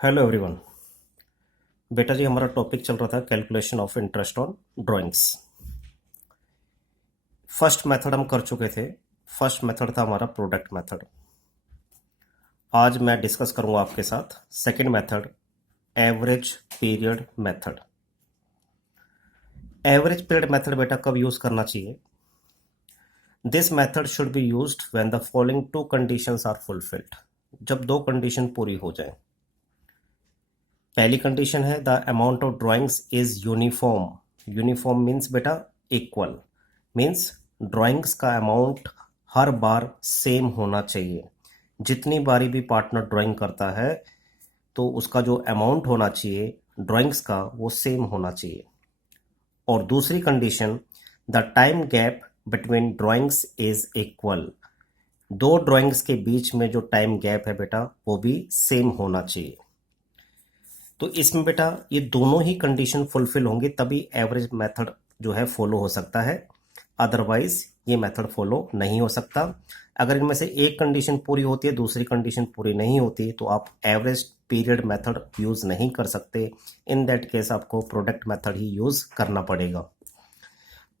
Hello everyone. बेटा जी, हमारा topic चल रहा था calculation of interest on drawings. First method हम कर चुके थे। फर्स्ट मेथड था हमारा प्रोडक्ट मेथड। आज मैं डिस्कस करूंगा आपके साथ second method, average period method. Average period method बेटा कब यूज करना चाहिए? This method should be used when the following two conditions are fulfilled. जब दो कंडीशन पूरी हो जाए। पहली कंडीशन है the amount of drawings is uniform. Uniform means बेटा इक्वल, मीन्स ड्राइंग्स का अमाउंट हर बार सेम होना चाहिए। जितनी बारी भी पार्टनर ड्राइंग करता है तो उसका जो अमाउंट होना चाहिए ड्राइंग्स का वो सेम होना चाहिए। और दूसरी condition, the time gap between drawings is equal. दो ड्राइंग्स के बीच में जो टाइम गैप है बेटा वो भी सेम होना चाहिए। तो इसमें बेटा ये दोनों ही कंडीशन फुलफिल होंगे तभी एवरेज मेथड जो है फॉलो हो सकता है, अदरवाइज ये मेथड फॉलो नहीं हो सकता। अगर इनमें से एक कंडीशन पूरी होती है दूसरी कंडीशन पूरी नहीं होती तो आप एवरेज पीरियड मेथड यूज नहीं कर सकते। इन दैट केस आपको प्रोडक्ट मेथड ही यूज करना पड़ेगा।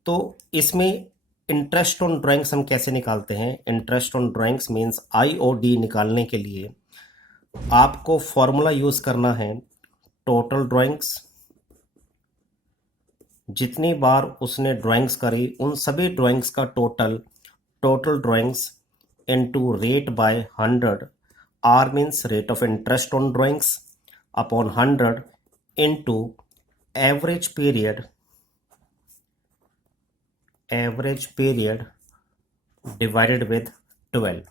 तो इसमें इंटरेस्ट ऑन ड्राइंग्स हम कैसे निकालते हैं? Interest on drawings means IOD निकालने के लिए आपको फॉर्मूला यूज करना है टोटल ड्राइंग्स। जितनी बार उसने ड्राइंग्स करी उन सभी ड्राइंग्स का total drawings into rate by 100। R means rate of interest on drawings upon 100 into average period divided with 12।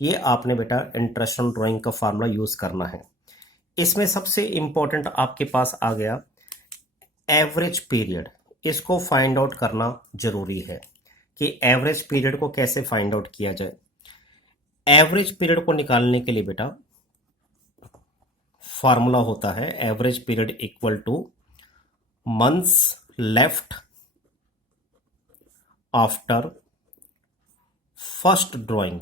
ये आपने बेटा इंटरेस्ट ऑन ड्राइंग का फार्मूला यूज करना है। इसमें सबसे इंपॉर्टेंट आपके पास आ गया एवरेज पीरियड। इसको फाइंड आउट करना जरूरी है कि एवरेज पीरियड को कैसे फाइंड आउट किया जाए। एवरेज पीरियड को निकालने के लिए बेटा फार्मूला होता है average period equal two months left after first drawing.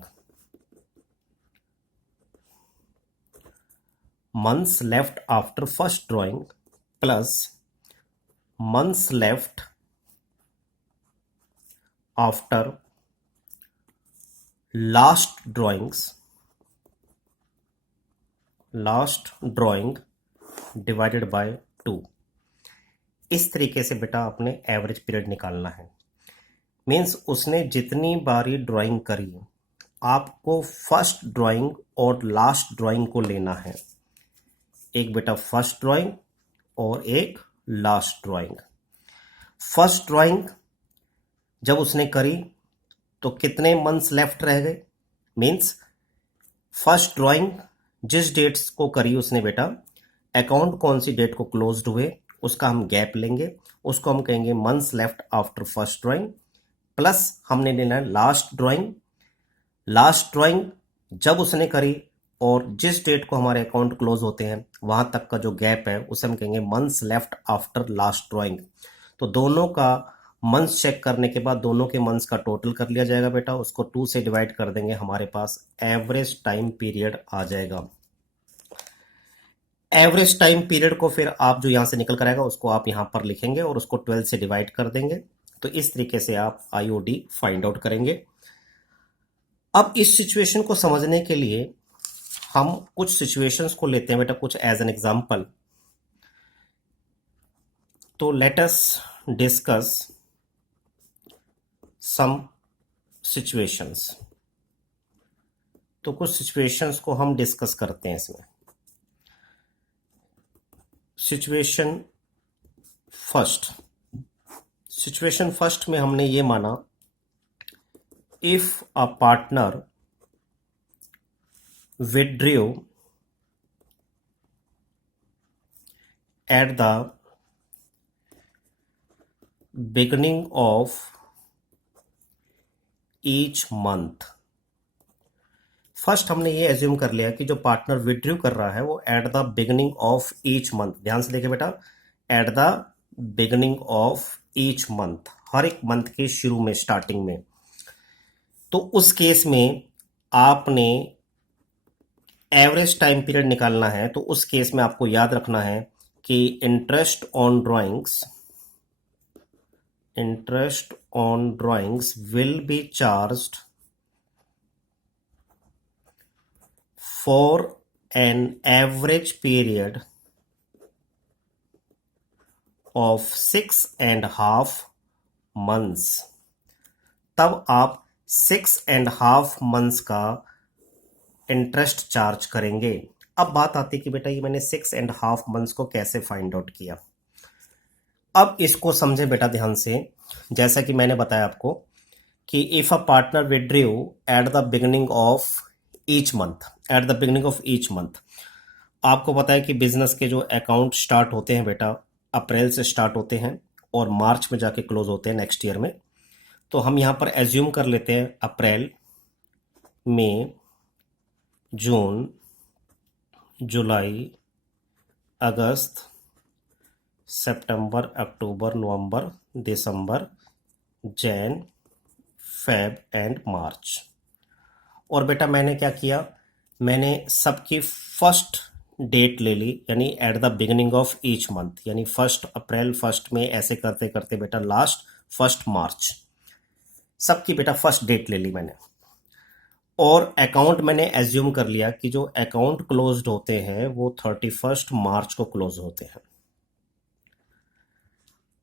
Months left after first drawing plus months left after last drawing divided by 2। इस तरीके से बेटा आपने एवरेज पीरियड निकालना है। मीन्स उसने जितनी बारी ड्राइंग करी आपको फर्स्ट ड्राइंग और लास्ट ड्राइंग को लेना है। एक बेटा फर्स्ट ड्राइंग और एक लास्ट ड्राइंग। फर्स्ट ड्राइंग जब उसने करी तो कितने मंथ्स लेफ्ट रह गए? मींस फर्स्ट ड्राइंग जिस डेट्स को करी उसने बेटा, अकाउंट कौन सी डेट को क्लोज्ड हुए उसका हम गैप लेंगे, उसको हम कहेंगे months left after first drawing. Plus हमने लेना है लास्ट ड्राइंग। लास्ट ड्राइंग जब उसने करी और जिस डेट को हमारे अकाउंट क्लोज होते हैं वहां तक का जो गैप है उसे हम कहेंगे months left after last drawing. तो दोनों का मंथ्स चेक करने के बाद दोनों के मंथ्स का टोटल कर लिया जाएगा बेटा, उसको 2 से डिवाइड कर देंगे, हमारे पास एवरेज टाइम पीरियड आ जाएगा। एवरेज टाइम पीरियड को फिर आप जो यहां से निकल कर आएगा उसको आप यहां पर लिखेंगे और उसको 12 से डिवाइड कर देंगे। तो इस तरीके से आप IOD फाइंड आउट करेंगे। अब इस सिचुएशन को समझने के लिए हम कुछ सिचुएशंस को लेते हैं बेटा, कुछ एज एन एग्जांपल। तो let us discuss some situations. तो कुछ सिचुएशंस को हम डिस्कस करते हैं इसमें। सिचुएशन फर्स्ट में हमने ये माना if a partner withdrew at the beginning of each month। First हमने ये एज्यूम कर लिया कि जो पार्टनर विड्रू कर रहा है वो at the beginning of each month, ध्यान से देखिए बेटा, at the beginning of each month, हर एक मंथ के शुरू में, स्टार्टिंग में। तो उस केस में आपने एवरेज टाइम पीरियड निकालना है तो उस केस में आपको याद रखना है कि interest on drawings will be charged for an average period of 6.5 months। तब आप 6.5 months का इंटरेस्ट चार्ज करेंगे। अब बात आती है कि बेटा ये मैंने 6.5 months को कैसे फाइंड आउट किया। अब इसको समझे बेटा ध्यान से। जैसा कि मैंने बताया आपको कि if a partner withdrew eight the beginning of each month, आपको पता है कि बिजनेस के जो अकाउंट स्टार्ट होते हैं बेटा अप्रैल से स्टार्ट होते हैं और मार्च में जाके क्लोज होते हैं नेक्स्ट ईयर में। तो हम यहाँ पर एज्यूम कर लेते हैं अप्रैल, मई, जून, जुलाई, अगस्त, सितंबर, अक्टूबर, नवंबर, दिसंबर, जैन, फेब एंड मार्च। और बेटा मैंने क्या किया, मैंने सबकी फर्स्ट डेट ले ली, यानी eight the beginning of each month, यानी 1 अप्रैल, 1 मई, ऐसे करते करते बेटा लास्ट 1 मार्च, सबकी बेटा फर्स्ट डेट ले ली मैंने। और अकाउंट मैंने एज्यूम कर लिया कि जो अकाउंट क्लोज्ड होते हैं वो 31 मार्च को क्लोज होते हैं।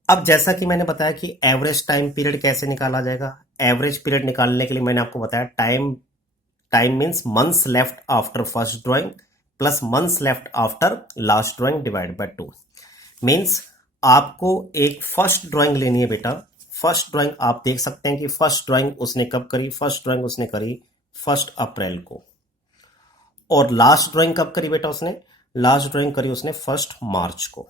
अब जैसा कि मैंने बताया कि एवरेज टाइम पीरियड कैसे निकाला जाएगा, एवरेज पीरियड निकालने के लिए मैंने आपको बताया time means months left after first drawing plus months left after last drawing divide by 2। Means आपको एक फर्स्ट ड्राइंग लेनी है बेटा। फर्स्ट ड्राइंग आप देख सकते हैं कि फर्स्ट ड्राइंग उसने कब करी, फर्स्ट ड्राइंग उसने करी 1 अप्रैल को। और लास्ट ड्राइंग कब करी बेटा उसने, लास्ट ड्राइंग करी उसने 1 मार्च को।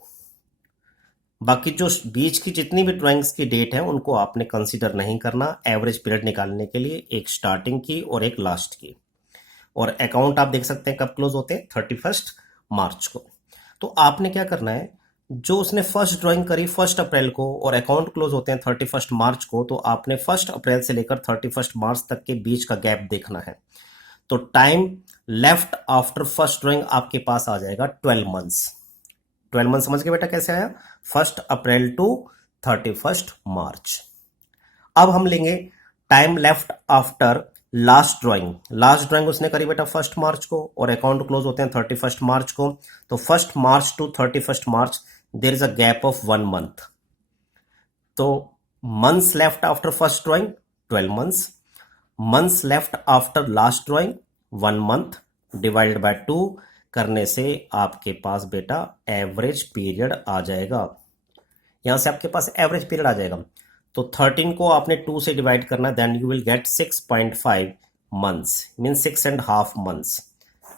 बाकी जो बीच की जितनी भी ड्राइंग्स की डेट है उनको आपने कंसीडर नहीं करना एवरेज पीरियड निकालने के लिए, एक स्टार्टिंग की और एक लास्ट की। और अकाउंट आप देख सकते हैं कब क्लोज होते हैं, 31 मार्च को। तो आपने क्या करना है, जो उसने फर्स्ट ड्राइंग करी 1 अप्रैल को और अकाउंट क्लोज होते हैं 31 मार्च को, तो आपने 1 अप्रैल से लेकर 31 मार्च तक के बीच का गैप देखना है। तो time left after first drawing आपके पास आ जाएगा 12 मंथ्स। 12 मंथ समझ के बेटा कैसे आया, 1 अप्रैल टू 31 मार्च। अब हम लेंगे time left after last drawing. Last drawing उसने करी बेटा 1 मार्च को और अकाउंट क्लोज होते हैं 31 मार्च को। तो 1 March to 31 March there is a gap of 1 month. तो months left after first drawing 12 months, months left after last drawing 1 month, divided by 2 करने से आपके पास बेटा एवरेज पीरियड आ जाएगा। यहां से आपके पास एवरेज पीरियड आ जाएगा। तो 13 को आपने 2 से डिवाइड करना, then you will get 6.5 months, mean 6.5 months.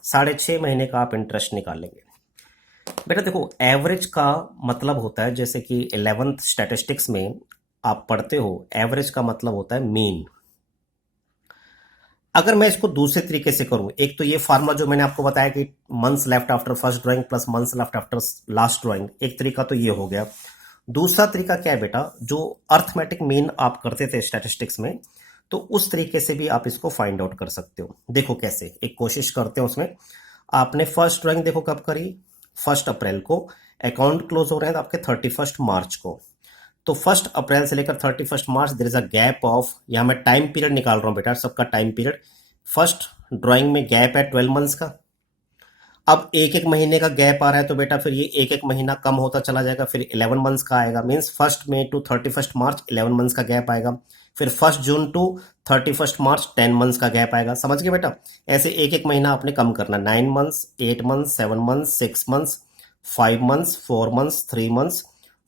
6.5 महीने का आप इंटरेस्ट निकालेंगे। बेटा देखो एवरेज का मतलब होता है, जैसे कि 11th स्टैटिस्टिक्स में आप पढ़ते हो, एवरेज का मतलब होता है मीन। अगर मैं इसको दूसरे तरीके से करूं, एक तो ये फार्मूला जो मैंने आपको बताया कि months left after first drawing plus months left after last drawing, एक तरीका तो ये हो गया। दूसरा तरीका क्या है बेटा, जो अर्थमेटिक मीन आप करते थे स्टैटिस्टिक्स में, तो उस तरीके से भी आप इसको फाइंड आउट कर सकते हो। देखो कैसे, एक कोशिश करते हैं उसमें। आपने फर्स्ट ड्राइंग देखो कब करी, 1 अप्रैल को, अकाउंट क्लोज हो रहे हैं तो आपके 31 मार्च को। तो 1 अप्रैल से लेकर 31 March there is a gap of, यहां मैं टाइम पीरियड निकाल रहा हूं बेटा, सबका टाइम पीरियड। फर्स्ट ड्राइंग में गैप है 12 मंथ्स का। अब एक एक महीने का गैप आ रहा है तो बेटा फिर ये एक एक महीना कम होता चला जाएगा, फिर 11 मंथ्स का आएगा। Means 1 May to 31 March 11 months का गैप आएगा। फिर 1 जून टू 31 मार्च 10 मंथ्स का गैप आएगा। समझ गए बेटा, ऐसे एक एक महीना आपने कम करना। 9 months, 8 months, 7 months, 6 months, 5 months, 4 months, 3 months,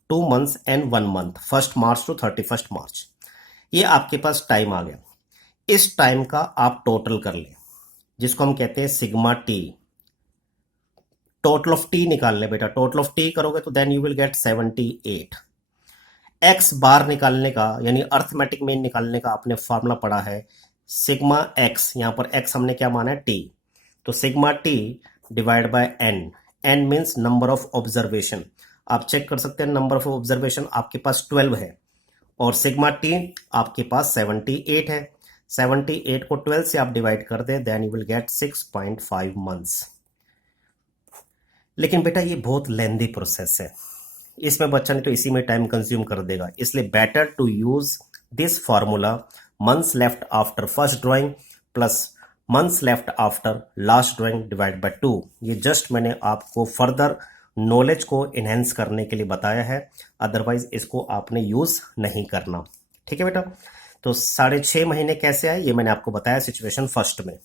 2 months and 1 month, 1 March to 31 मार्च। ये आपके पास टाइम आ गया। इस टाइम का आप टोटल कर लें, जिसको हम कहते हैं sigma T. Total of T निकाल ले बेटा, टोटल ऑफ टी करोगे तो then you will get 78। X bar निकालने का, यानी अर्थमेटिक मीन निकालने का आपने फॉर्मूला पढ़ा है सिग्मा एक्स। यहां पर एक्स हमने क्या माना है, टी। तो sigma T divide by N. N means number of observation. आप चेक कर सकते हैं, नंबर ऑफ ऑब्जर्वेशन आपके पास 12 है और सिग्मा टी आपके पास 78 है। 78 को 12 से आप डिवाइड कर दें, then you will get 6.5 months. लेकिन बेटा ये बहुत लेंदी प्रोसेस है, इसमें बच्चा ने तो इसी में टाइम कंज्यूम कर देगा, इसलिए better to use this formula months left after first drawing plus months left after last drawing divide by 2। ये जस्ट मैंने आपको फर्दर नॉलेज को इनहेंस करने के लिए बताया है, अदरवाइज इसको आपने यूज नहीं करना। ठीक है बेटा, तो 6.5 महीने कैसे आए ये मैंने आपको बताया सिचुएशन फर्स्ट में।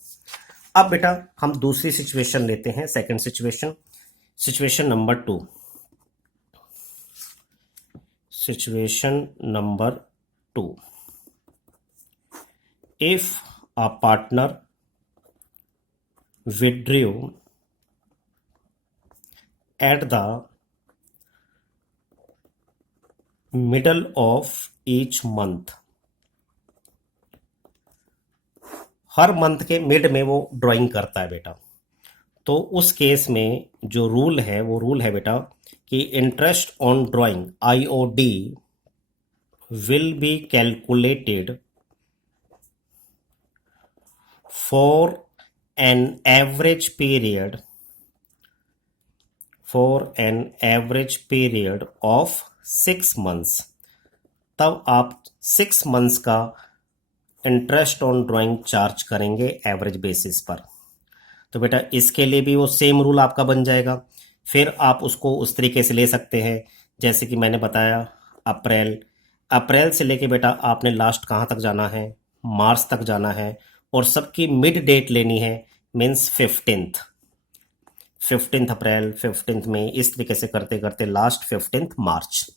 अब बेटा हम दूसरी सिचुएशन लेते हैं, second situation, situation number 2। Situation number 2, if a partner withdrew at the middle of each month, her month के मिड में वो ड्राइंग करता है बेटा, तो उस केस में जो रूल है वो रूल है बेटा कि interest on drawing IOD will be calculated for an average period of 6 months। तब आप 6 मंथ्स का इंटरेस्ट ऑन ड्राइंग चार्ज करेंगे एवरेज बेसिस पर। तो बेटा इसके लिए भी वो सेम रूल आपका बन जाएगा, फिर आप उसको उस तरीके से ले सकते हैं जैसे कि मैंने बताया, अप्रैल से लेके बेटा आपने लास्ट कहाँ तक जाना है, मार्च तक जाना है, और सबकी मिड डेट लेनी है, मीन्स 15th अप्रैल, 15th मई, इस तरीके से करते करते लास्ट 15th मार्च।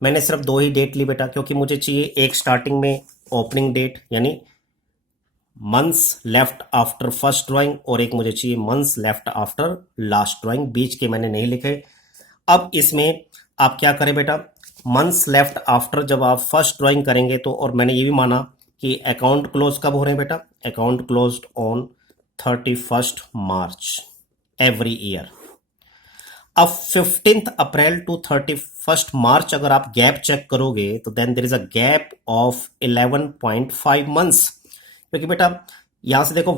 मैंने सिर्फ 2 ही डेट ली बेटा, क्योंकि मुझे चाहिए एक स्टार्टिंग में ओपनिंग डेट यानी months left after first drawing, और एक मुझे चाहिए months left after last drawing, बीच के मैंने नहीं लिखे। अब इसमें आप क्या करें बेटा, मंथ्स लेफ्ट आफ्टर जब आप फर्स्ट ड्राइंग करेंगे तो, और मैंने ये भी माना कि अकाउंट क्लोज कब हो रहे हैं बेटा, account closed on 31st March every year. अब 15th अप्रैल टू 31st मार्च अगर आप गैप चेक करोगे तो then there is a gap of 11.5 months, क्योंकि बेटा यहां से देखो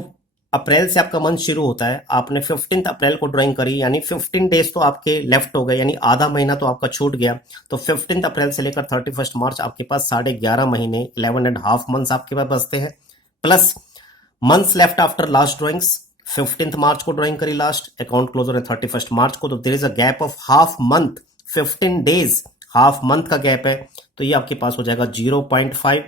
अप्रैल से आपका मंथ शुरू होता है, आपने 15th अप्रैल को ड्राइंग करी, यानी 15 डेज तो आपके लेफ्ट हो गए, यानी आधा महीना तो आपका छूट गया। तो 15th अप्रैल से लेकर 31st मार्च आपके पास 11.5 महीने, 11.5 मंथ्स आपके पास बचते हैं, plus months left after last drawings, 15th मार्च को ड्राइंग करी लास्ट, अकाउंट क्लोज हो रहा है 31st मार्च को, तो there is a gap of half month, 15 days half month का गैप है, तो ये आपके पास हो जाएगा 0.5।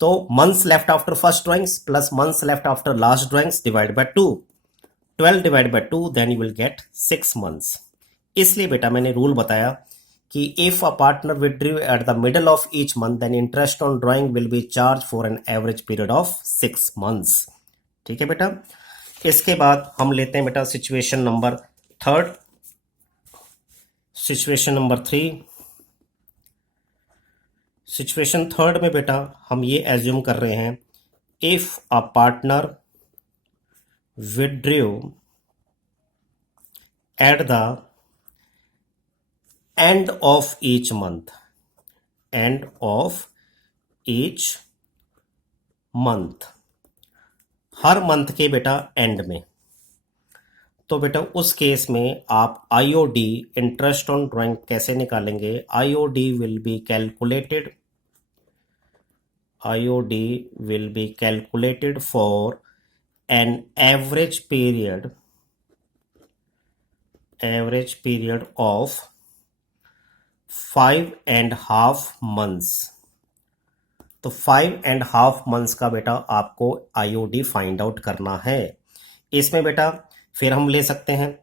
तो months left after first drawings plus months left after last drawings divide by 2, 12 divide by 2, then you will get 6 months. इसलिए बेटा मैंने रूल बताया कि if a partner withdrew at the middle of each month then interest on drawing will B charge for an average period of 6 months. ठीक है बेटा, इसके बाद हम लेते हैं बेटा situation number 3, situation number 3। Situation 3 में बेटा हम ये एज्यूम कर रहे हैं, if a partner withdrew at the end of each month, end of each month, her month के बेटा एंड में, तो बेटा उस केस में आप IOD इंटरेस्ट ऑन ड्राइंग कैसे निकालेंगे, IOD will be calculated for an average period of 5.5 months. तो 5.5 मंथ्स का बेटा आपको IOD फाइंड आउट करना है। इसमें बेटा फिर हम ले सकते हैं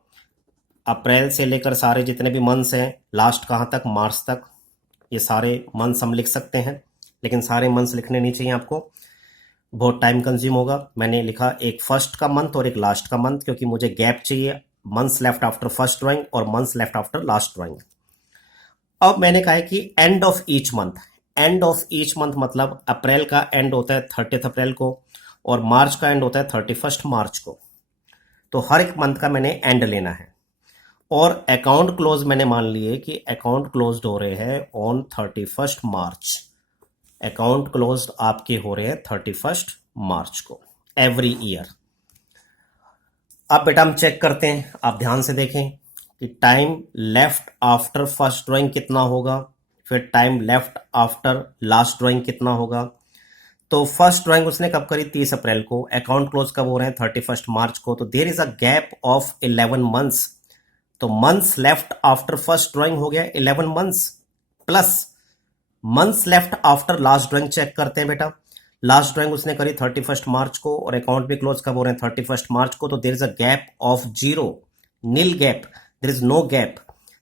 अप्रैल से लेकर सारे जितने भी मंथ्स हैं लास्ट कहाँ तक, मार्च तक, ये सारे मंथ्स हम लिख सकते हैं, लेकिन सारे मंथ्स लिखने नहीं चाहिए आपको, बहुत टाइम कंज्यूम होगा। मैंने लिखा एक फर्स्ट का मंथ और एक लास्ट का मंथ, क्योंकि मुझे गैप चाहिए months left after first drawing और months left after last drawing. अब मैंने कहा है कि end of each month, end of each month मतलब अप्रैल का एंड होता है 30th अप्रैल को और मार्च का एंड होता है 31st मार्च को, तो हर एक मंथ का मैंने एंड लेना है। और अकाउंट क्लोज मैंने मान लिए कि अकाउंट क्लोज्ड हो रहे हैं on 31st March, account close आपके हो रहे हैं 31 मार्च को एवरी ईयर। अब बेटा हम चेक करते हैं, आप ध्यान से देखें कि time left after first drawing कितना होगा, फिर time left after last drawing कितना होगा। तो फर्स्ट ड्राइंग उसने कब करी, 30 अप्रैल को। अकाउंट क्लोज कब हो रहे हैं, 31 मार्च को। तो there is a gap of 11 months. तो months left after first drawing हो गया 11 months, plus months left after last drawing check करते हैं बेटा। लास्ट ड्राइंग उसने करी 31 मार्च को और अकाउंट भी क्लोज कब हो रहे हैं, 31 मार्च को। तो there is a gap of 0, nil gap, there is no gap.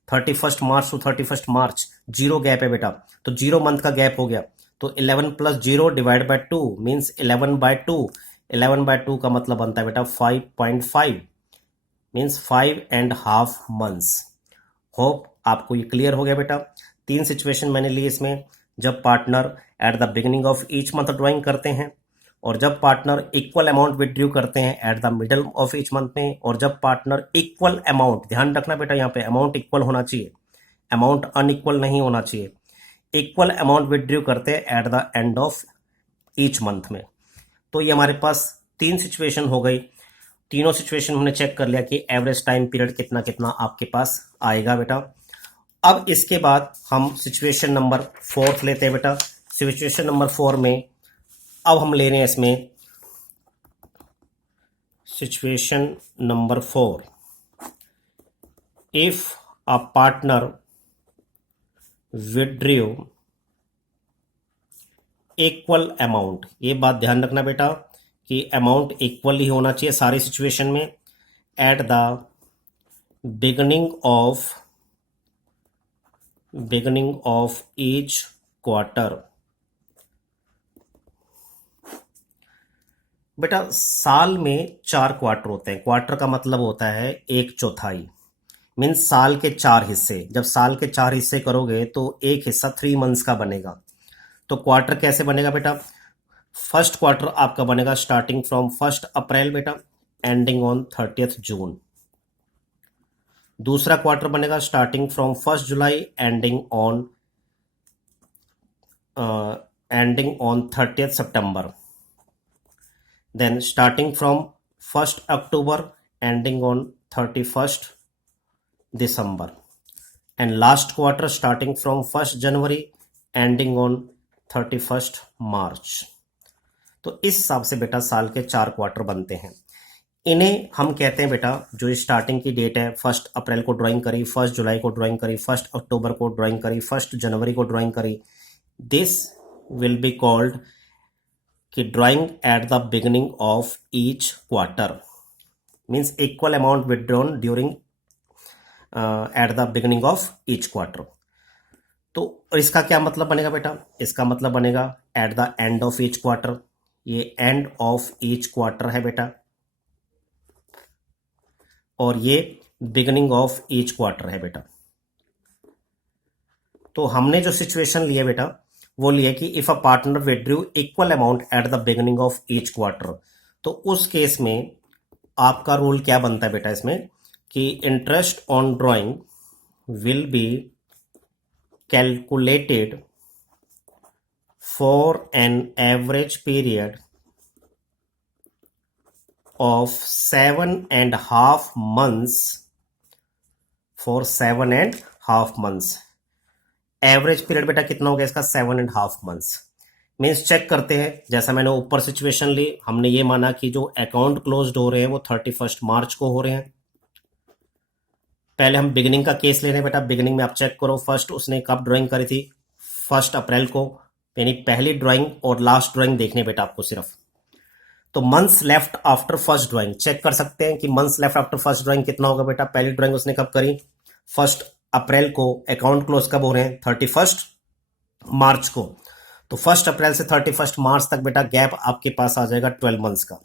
31 March to 31 March 0 gap है बेटा, तो 0 मंथ का गैप हो गया। तो 11 प्लस 0 डिवाइड बाय 2 मीन्स 11/2। 11/2 का मतलब बनता है बेटा 5.5 मीन्स 5.5 मंथ्स। होप आपको ये क्लियर हो गया बेटा। 3 सिचुएशन मैंने ली इसमें, जब partner eight the beginning of each month drawing करते हैं, और जब पार्टनर इक्वल अमाउंट विड्रू करते हैं eight the middle of each month में, और जब पार्टनर इक्वल अमाउंट, ध्यान रखना बेटा यहाँ पे अमाउंट इक्वल होना चाहिए, अमाउंट अनइक्वल नहीं होना चाहिए, इक्वल अमाउंट विड्रू करते हैं at the end of each month में। तो ये हमारे पास 3 सिचुएशन हो गई। तीनों सिचुएशन हमने चेक कर लिया कि एवरेज टाइम पीरियड कितना कितना आपके पास आएगा बेटा। अब इसके बाद हम सिचुएशन नंबर 4 लेते हैं बेटा। सिचुएशन नंबर 4 में अब हम ले रहे हैं इसमें situation number 4, if a partner withdrew equal amount. ये बात ध्यान रखना बेटा कि अमाउंट इक्वल ही होना चाहिए सारी सिचुएशन में, at the beginning of each quarter. बेटा साल में 4 क्वार्टर होते हैं, क्वार्टर का मतलब होता है 1/4, मीन्स साल के 4 हिस्से। जब साल के 4 हिस्से करोगे तो एक हिस्सा 3 मंथ्स का बनेगा। तो क्वार्टर कैसे बनेगा बेटा, फर्स्ट क्वार्टर आपका बनेगा स्टार्टिंग फ्रॉम 1 अप्रैल बेटा, एंडिंग ऑन 30 जून। दूसरा क्वार्टर बनेगा starting from 1 July ending on 30 September. Then starting from 1 October ending on 31 December. And last quarter starting from 1 January ending on 31 March. तो इस हिसाब से बेटा साल के 4 क्वार्टर बनते हैं। इन्हें हम कहते हैं बेटा, जो स्टार्टिंग की डेट है 1 अप्रैल को ड्राइंग करी, 1 जुलाई को ड्राइंग करी, 1 अक्टूबर को ड्राइंग करी, 1 जनवरी को ड्राइंग करी, दिस विल बी कॉल्ड कि drawing eight the beginning of each quarter, means equal amount withdrawn during eight the beginning of each quarter. तो इसका क्या मतलब बनेगा बेटा, इसका मतलब बनेगा at the end of each quarter. ये एंड ऑफ ईच क्वार्टर है बेटा, और ये बिगिनिंग ऑफ ईच क्वार्टर है बेटा। तो हमने जो सिचुएशन लिया बेटा वो लिया कि if a partner withdrew equal amount at the beginning of each quarter, तो उस केस में आपका रूल क्या बनता है बेटा इसमें, कि interest on drawing will B calculated for an average period of 7.5 months for 7.5 months। Average period बेटा कितना हो गया इसका, 7.5 मंथ्स। मीन्स चेक करते हैं, जैसा मैंने ऊपर सिचुएशन ली, हमने ये माना कि जो अकाउंट क्लोज्ड हो रहे हैं वो 31 मार्च को हो रहे हैं। पहले हम बिगिनिंग का केस ले रहे हैं बेटा। बिगिनिंग में आप चेक करो, फर्स्ट उसने कब ड्राइंग करी थी, 1 अप्रैल को, यानी पहली ड्राइंग और लास्ट ड्राइंग देखने बेटा आपको सिर्फ। तो months left after first drawing check कर सकते हैं कि months left after first drawing कितना होगा बेटा। पहली ड्राइंग उसने कब करी, 1 अप्रैल को। अकाउंट क्लोज कब हो रहे हैं, 31 मार्च को। तो 1 अप्रैल से 31 मार्च तक बेटा गैप आपके पास आ जाएगा 12 मंथ्स का।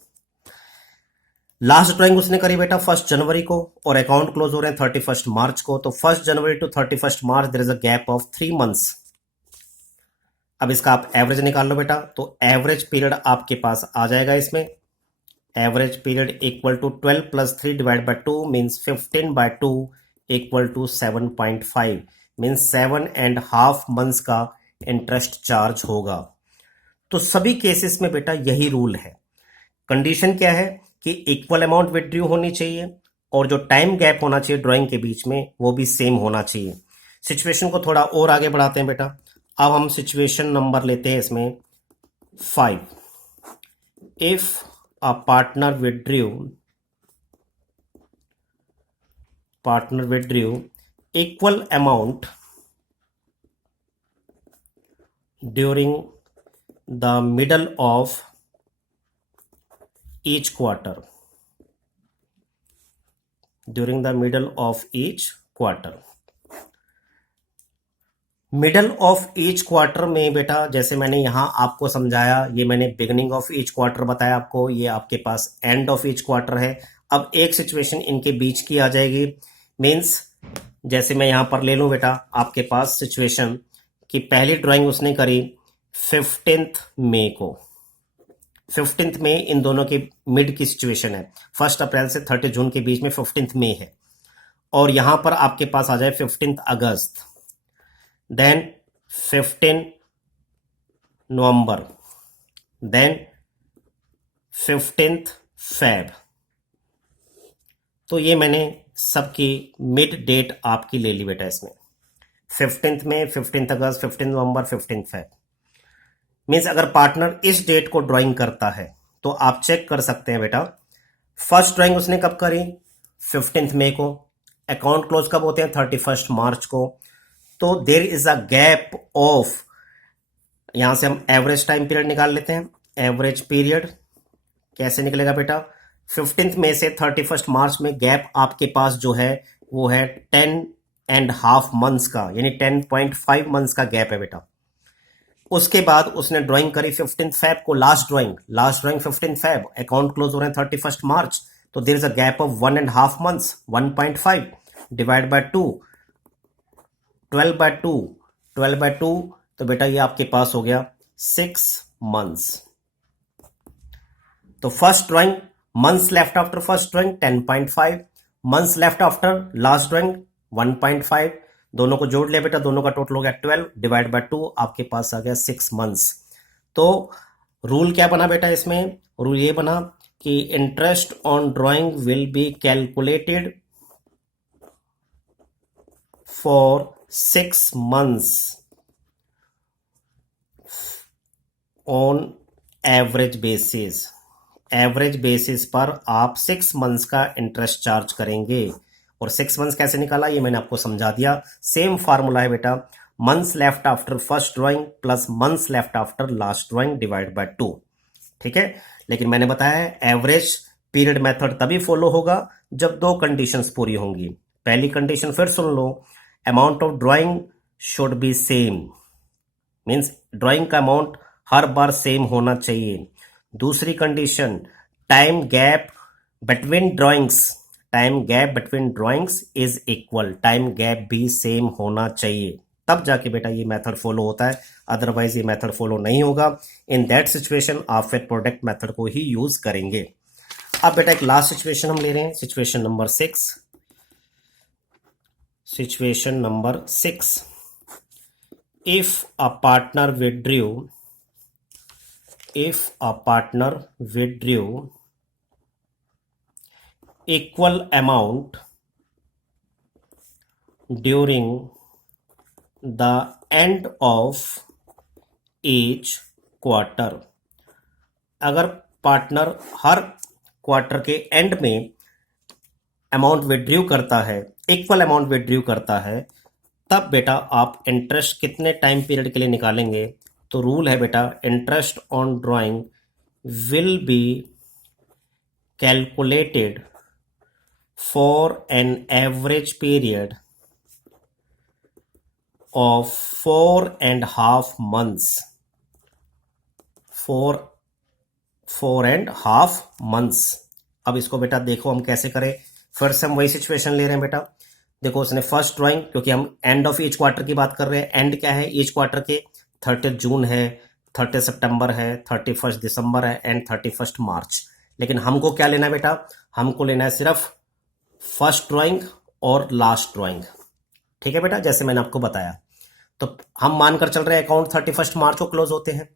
लास्ट ड्राइंग उसने करी बेटा 1 जनवरी को, और अकाउंट क्लोज हो रहे हैं 31 मार्च को। तो 1 January to 31 March there is a gap of 3 months. अब इसका आप एवरेज निकाल लो बेटा, तो एवरेज पीरियड आपके पास आ जाएगा इसमें। Average period equal to 12 + 3 divide by 2 means 15/2 equal to 7.5, means 7.5 months का इंटरेस्ट चार्ज होगा। तो सभी केसेस में बेटा यही रूल है। कंडीशन क्या है कि इक्वल अमाउंट विथड्रू होनी चाहिए और जो टाइम गैप होना चाहिए ड्राइंग के बीच में वो भी सेम होना चाहिए। सिचुएशन को थोड़ा और आगे बढ़ाते हैं बेटा। अब हम सिचुएशन नंबर लेते हैं इसमें 5। If a partner withdrew equal amount during the middle of each quarter, during the middle of each quarter। Middle of each quarter में बेटा जैसे मैंने यहां आपको समझाया, ये मैंने बिगिनिंग ऑफ ईच क्वार्टर बताया आपको, ये आपके पास एंड ऑफ ईच क्वार्टर है। अब एक सिचुएशन इनके बीच की आ जाएगी। मींस जैसे मैं यहां पर ले लूं बेटा आपके पास सिचुएशन कि पहली ड्राइंग उसने करी 15 मई को। 15 मई इन दोनों के मिड की सिचुएशन है। 1 अप्रैल से 30 जून के बीच में 15 मई है। और यहां पर आपके पास आ जाए 15 अगस्त, देन 15 नवंबर, देन 15 फेब। तो ये मैंने सबकी मिड डेट आपकी ले ली बेटा इसमें। 15 मई, 15 अगस्त, 15 नवंबर, 15 फेब। मीन्स अगर पार्टनर इस डेट को ड्राइंग करता है तो आप चेक कर सकते हैं बेटा, फर्स्ट ड्राइंग उसने कब करी 15 मई को, अकाउंट क्लोज कब होते हैं 31 मार्च को। तो there is a gap of, यहां से हम एवरेज टाइम पीरियड निकाल लेते हैं। एवरेज पीरियड कैसे निकलेगा बेटा, 15 मई से 31 मार्च में गैप आपके पास जो है वो है 10.5 मंथ्स का, यानी 10.5 मंथ्स का गैप है बेटा। उसके बाद उसने ड्राइंग करी 15 फैब को, last drawing 15 Feb, account close हो रहे हैं 31 मार्च। तो there is a gap of 1.5 months. 1.5 divide by 2, 12 by 2, तो बेटा ये आपके पास हो गया 6 मंथ्स। तो first drawing, months left after first drawing 10.5, months left after last drawing 1.5, दोनों को जोड़ लिया बेटा, दोनों का टोटल हो गया 12 डिवाइड बाय 2, आपके पास आ गया 6 मंथ्स। तो रूल क्या बना बेटा इसमें, रूल ये बना कि interest on drawing will be calculated for 6 months on average basis. Average basis पर आप 6 मंथ्स का इंटरेस्ट चार्ज करेंगे। और 6 मंथ्स कैसे निकाला ये मैंने आपको समझा दिया। सेम फार्मूला है बेटा, months left after first drawing plus months left after last drawing divide by 2। ठीक है, लेकिन मैंने बताया है एवरेज पीरियड मेथड तभी फॉलो होगा जब 2 कंडीशंस पूरी होंगी। पहली कंडीशन फिर सुन लो, amount of drawing should be same, means drawing का अमाउंट हर बार सेम होना चाहिए। दूसरी condition, time gap between drawings is equal, time gap भी सेम होना चाहिए, तब जाके बेटा ये मेथड फॉलो होता है, अदरवाइज ये मेथड फॉलो नहीं होगा। इन दैट सिचुएशन आप फिर प्रोडक्ट मेथड को ही यूज करेंगे। अब बेटा एक लास्ट सिचुएशन हम ले रहे हैं, situation number 6। Situation number 6, if a partner withdrew equal amount during the end of each quarter। अगर पार्टनर हर क्वार्टर के एंड में अमाउंट विथड्रू करता है, इक्वल अमाउंट विथड्रू करता है, तब बेटा आप इंटरेस्ट कितने टाइम पीरियड के लिए निकालेंगे। तो रूल है बेटा, interest on drawing will be calculated for an average period of 4.5 months। 4.5 months। अब इसको बेटा देखो हम कैसे करें, फिर से हम वही सिचुएशन ले रहे हैं बेटा। देखो उसने फर्स्ट ड्राइंग, क्योंकि हम एंड ऑफ ईच क्वार्टर की बात कर रहे हैं, एंड क्या है ईच क्वार्टर के, 30 जून है, 30 सितंबर है, 31 दिसंबर है एंड 31 मार्च। लेकिन हमको क्या लेना है बेटा, हमको लेना है सिर्फ फर्स्ट ड्राइंग और लास्ट ड्राइंग। ठीक है बेटा, जैसे मैंने आपको बताया। तो हम मानकर चल रहे हैं अकाउंट 31 मार्च को क्लोज होते हैं।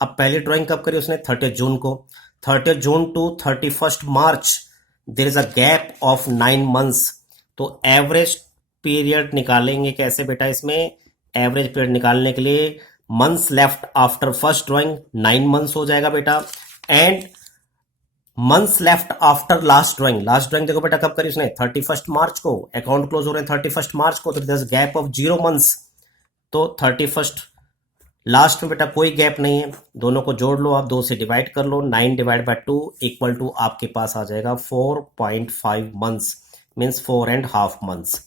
अब पहली ड्राइंग कब करी उसने? 30 जून को। 30 June to 31 March there is a gap of 9 months. तो एवरेज पीरियड निकालेंगे कैसे बेटा? इसमें एवरेज पीरियड निकालने के लिए months left after first drawing 9 months हो जाएगा बेटा, and months left after last drawing. Last drawing देखो बेटा कब करी उसने? 31 मार्च को। अकाउंट क्लोज हो रहे हैं 31 मार्च को, तो दस गैप ऑफ 0 मंथ्स। तो 31 लास्ट में बेटा कोई गैप नहीं है, दोनों को जोड़ लो आप, 2 से डिवाइड कर लो, 9 डिवाइड बाय 2 इक्वल टू आपके पास आ जाएगा 4.5 मंथ्स, मीन्स 4.5 मंथ्स।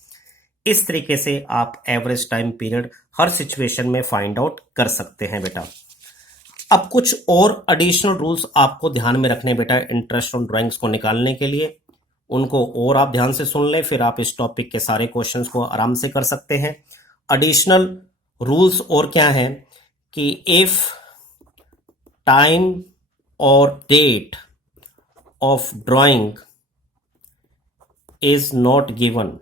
इस तरीके से आप एवरेज टाइम पीरियड हर सिचुएशन में फाइंड आउट कर सकते हैं बेटा। अब कुछ और एडिशनल रूल्स आपको ध्यान में रखने बेटा इंटरेस्ट ऑन ड्राइंग्स को निकालने के लिए, उनको और आप ध्यान से सुन लें, फिर आप इस टॉपिक के सारे क्वेश्चंस को आराम से कर सकते हैं। एडिशनल रूल्स और क्या हैं कि इफ टाइम और date of drawing is not given,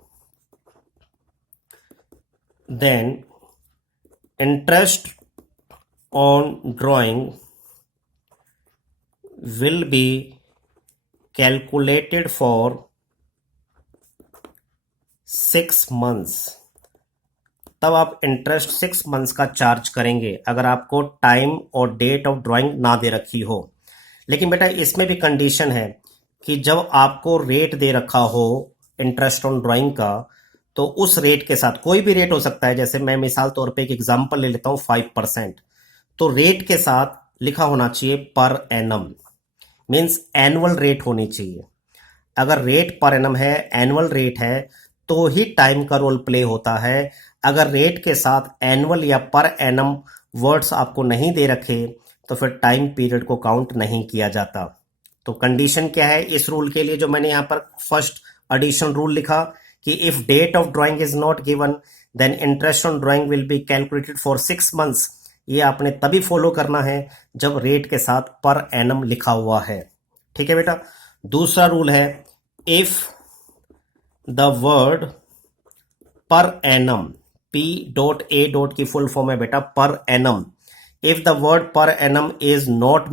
then interest on drawing will be calculated for 6 months। तब आप इंटरेस्ट 6 मंथ्स का चार्ज करेंगे अगर आपको टाइम और डेट ऑफ ड्राइंग ना दे रखी हो। लेकिन बेटा इसमें भी कंडीशन है कि जब आपको रेट दे रखा हो इंटरेस्ट ऑन ड्राइंग का, तो उस रेट के साथ कोई भी रेट हो सकता है। जैसे मैं मिसाल तौर पे एक एग्जांपल ले लेता हूं 5%, तो रेट के साथ लिखा होना चाहिए per annum, means annual rate होनी चाहिए। अगर रेट पर एनम है, एनुअल रेट है, तो ही टाइम का रोल प्ले होता है। अगर रेट के साथ एनुअल या पर एनम वर्ड्स आपको नहीं दे रखे तो फिर टाइम पीरियड को काउंट नहीं किया जाता। तो कंडीशन क्या है इस रूल के लिए, जो मैंने यहां पर फर्स्ट एडिशनल रूल लिखा कि if date of drawing is not given then interest on drawing will be calculated for 6 months. ये आपने तभी फॉलो करना है जब रेट के साथ पर एनम लिखा हुआ है। ठीक है बेटा। दूसरा रूल है if the word per annum, P.A. की फुल फॉर्म है बेटा per annum. If the word per annum is not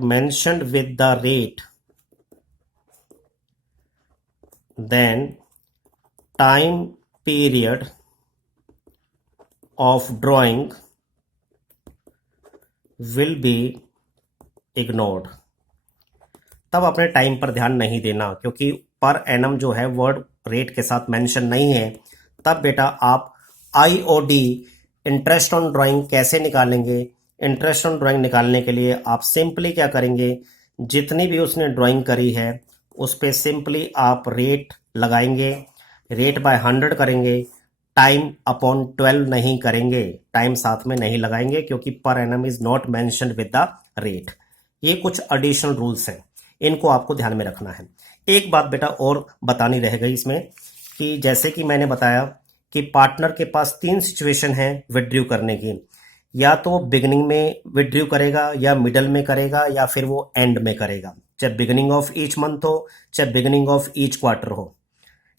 mentioned with the rate, then time period of drawing will be ignored. तब अपने टाइम पर ध्यान नहीं देना, क्योंकि पर एनम जो है वर्ड रेट के साथ मेंशन नहीं है। तब बेटा आप IOD इंटरेस्ट ऑन ड्राइंग कैसे निकालेंगे? इंटरेस्ट ऑन ड्राइंग निकालने के लिए आप सिंपली क्या करेंगे, जितनी भी उसने ड्राइंग करी है उस पे सिंपली आप रेट लगाएंगे, रेट बाय 100 करेंगे, टाइम अपॉन 12 नहीं करेंगे, टाइम साथ में नहीं लगाएंगे, क्योंकि पर annum is not mentioned with the rate. ये कुछ एडिशनल रूल्स हैं, इनको आपको ध्यान में रखना है। एक बात बेटा और बतानी रह गई इसमें कि जैसे कि मैंने बताया कि पार्टनर के पास 3 सिचुएशन है विड्रॉ करने की, या तो बिगिनिंग में विड्रॉ करेगा, या मिडल में करेगा, या फिर वो एंड में करेगा। चाहे बिगिनिंग ऑफ ईच मंथ हो, चाहे बिगिनिंग ऑफ ईच क्वार्टर हो,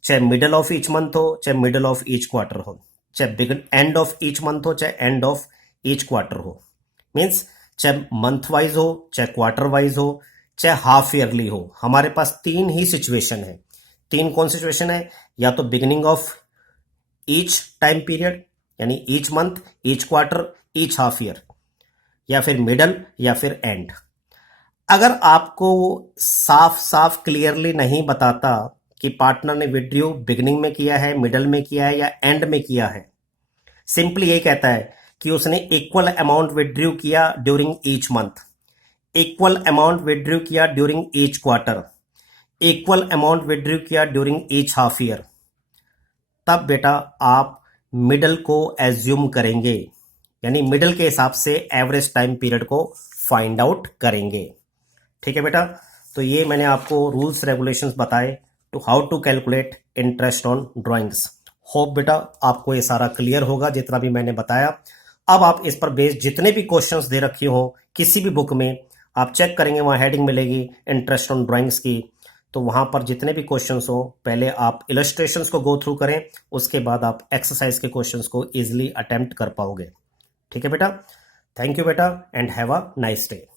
चाहे मिडल ऑफ ईच मंथ हो, चाहे मिडल ऑफ ईच क्वार्टर हो, चाहे एंड ऑफ ईच मंथ हो, चाहे एंड ऑफ ईच क्वार्टर हो। मीन्स चाहे मंथ वाइज हो, चाहे क्वार्टर वाइज हो, चाहे हाफ ईयरली हो। हमारे पास 3 ही सिचुएशन है। 3 कौन सिचुएशन है? या तो beginning of each time period यानी each month, each quarter, each half year, या फिर मिडल, या फिर एंड। अगर आपको साफ साफ क्लियरली नहीं बताता कि पार्टनर ने विड्रॉ बिगिनिंग में किया है, मिडल में किया है, या एंड में किया है, सिंपली यही कहता है कि उसने इक्वल अमाउंट विड्रॉ किया during each month, equal amount withdraw किया during each quarter, equal amount withdraw किया ड्यूरिंग ईच हाफ ईयर, तब बेटा आप मिडल को एज्यूम करेंगे, यानी मिडल के हिसाब से एवरेज टाइम पीरियड को फाइंड आउट करेंगे। ठीक है बेटा। तो ये मैंने आपको रूल्स रेगुलेशंस बताए to how to calculate interest on drawings. Hope बेटा आपको ये सारा क्लियर होगा जितना भी मैंने बताया। अब आप इस पर बेस्ड जितने भी क्वेश्चंस दे रखे हो किसी भी बुक में, आप चेक करेंगे, वहाँ हेडिंग मिलेगी इंटरेस्ट ऑन ड्राइंग्स की, तो वहाँ पर जितने भी क्वेश्चंस हो पहले आप इलस्ट्रेशंस को गो थ्रू करें, उसके बाद आप एक्सरसाइज के क्वेश्चंस को इजीली अटेम्प्ट कर पाओगे। ठीक है बेटा, थैंक यू बेटा and have a nice day.